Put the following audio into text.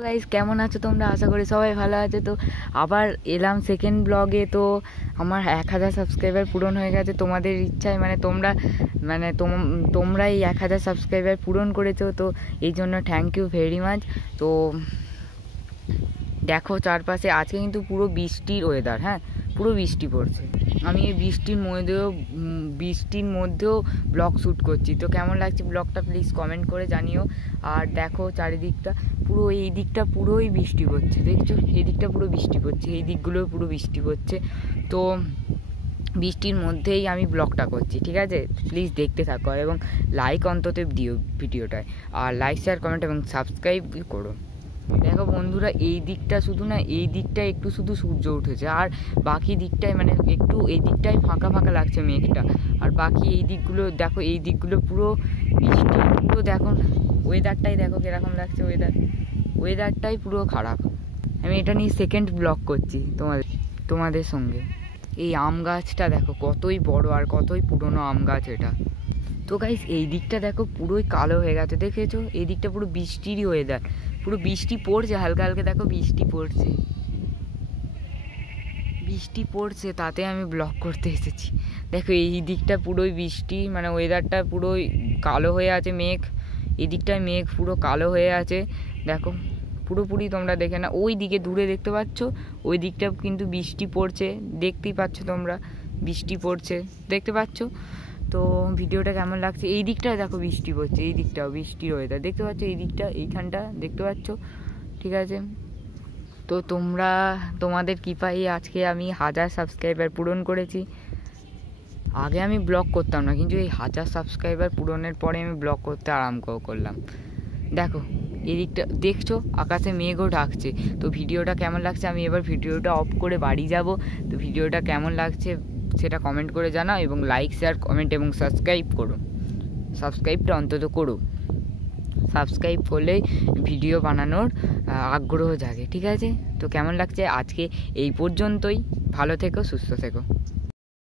Guys কেমন আছো তোমরা? আশা করি সবাই ভালো আছে। তো আবার এলাম সেকেন্ড ব্লগে। তো আমার 1000 সাবস্ক্রাইবার পূরণ হয়ে গেছে তোমাদের ইচ্ছায়, তোমরা এই 1000 সাবস্ক্রাইবার পূরণ করেছো, তো এই জন্য থ্যাংক ইউ ভেরি মাচ। তো দেখো চারপাশে আজকে কিন্তু পুরো বৃষ্টির ওয়েদার, হ্যাঁ পুরো বৃষ্টি পড়ছে। আমি এই বৃষ্টির মধ্যেও ব্লগ শ্যুট করছি। তো কেমন লাগছে ব্লগটা প্লিজ কমেন্ট করে জানিও। আর দেখো চারিদিকটা পুরো, এই দিকটা পুরোই বৃষ্টি পড়ছে, দেখছো এই দিকটা পুরো বৃষ্টি পড়ছে, এই দিকগুলোও পুরো বৃষ্টি পড়ছে। তো বৃষ্টির মধ্যেই আমি ব্লগটা করছি, ঠিক আছে? প্লিজ দেখতে থাকো এবং লাইক অন্তত দিও ভিডিওটায়, আর লাইক শেয়ার কমেন্ট এবং সাবস্ক্রাইব করো। দেখো বন্ধুরা, এই দিকটা শুধু না, এই দিকটায় একটু শুধু সূর্য উঠেছে, আর বাকি দিকটায় একটু এই দিকটায় ফাঁকা ফাঁকা লাগছে মেঘটা, আর বাকি এই দিকগুলো দেখো, এই দিকগুলো পুরো বৃষ্টি। পুরো দেখো ওয়েদারটাই দেখো কীরকম লাগছে, ওয়েদারটাই পুরো খারাপ। আমি এটা নিয়ে সেকেন্ড ব্লগ করছি তোমাদের সঙ্গে। এই আম গাছটা দেখো কতই বড় আর কতই পুরনো আম গাছ এটা। তো গাইস এই দিকটা দেখো পুরোই কালো হয়ে গেছে, দেখেছো? এই দিকটা পুরো বৃষ্টিরই ওয়েদার, পুরো বৃষ্টি পড়ছে হালকা হালকা, দেখো বৃষ্টি পড়ছে তাতে আমি ব্লগ করতে এসেছি। দেখো এই দিকটা পুরোই বৃষ্টি, ওয়েদারটা পুরোই কালো হয়ে আছে, মেঘ এই দিকটায় মেঘ পুরো কালো হয়ে আছে। দেখো পুরোপুরি তোমরা দেখে না, ওই দিকে দূরে দেখতে পাচ্ছ, ওই দিকটা কিন্তু বৃষ্টি পড়ছে, দেখতেই পাচ্ছ তোমরা, বৃষ্টি পড়ছে দেখতে পাচ্ছ। তো ভিডিওটা কেমন লাগছে? এই দিকটায় দেখো বৃষ্টি পড়ছে, এই দিকটাও বৃষ্টির ওয়েদার দেখতে পাচ্ছ, এই দিকটা এইখানটা দেখতে পাচ্ছ, ঠিক আছে? তো তোমাদের কৃপায় আজকে আমি 1000 সাবস্ক্রাইবার পূরণ করেছি। আগে আমি ব্লগ করতাম না, কিন্তু এই 1000 সাবস্ক্রাইবার পূরণের পরে আমি ব্লগ করতে আরম্ভ করলাম। দেখো এদিকটা দেখছো, আকাশে মেঘও ঢাকছে। তো ভিডিওটা কেমন লাগছে? আমি এবার ভিডিওটা অফ করে বাড়ি যাব। তো ভিডিওটা কেমন লাগছে সেটা কমেন্ট করে জানাও, এবং লাইক শেয়ার কমেন্ট এবং সাবস্ক্রাইবটা অন্তত করো। সাবস্ক্রাইব করলেই ভিডিও বানানোর আগ্রহ জাগে, ঠিক আছে? তো কেমন লাগছে আজকে এই পর্যন্তই। ভালো থেকো, সুস্থ থেকো।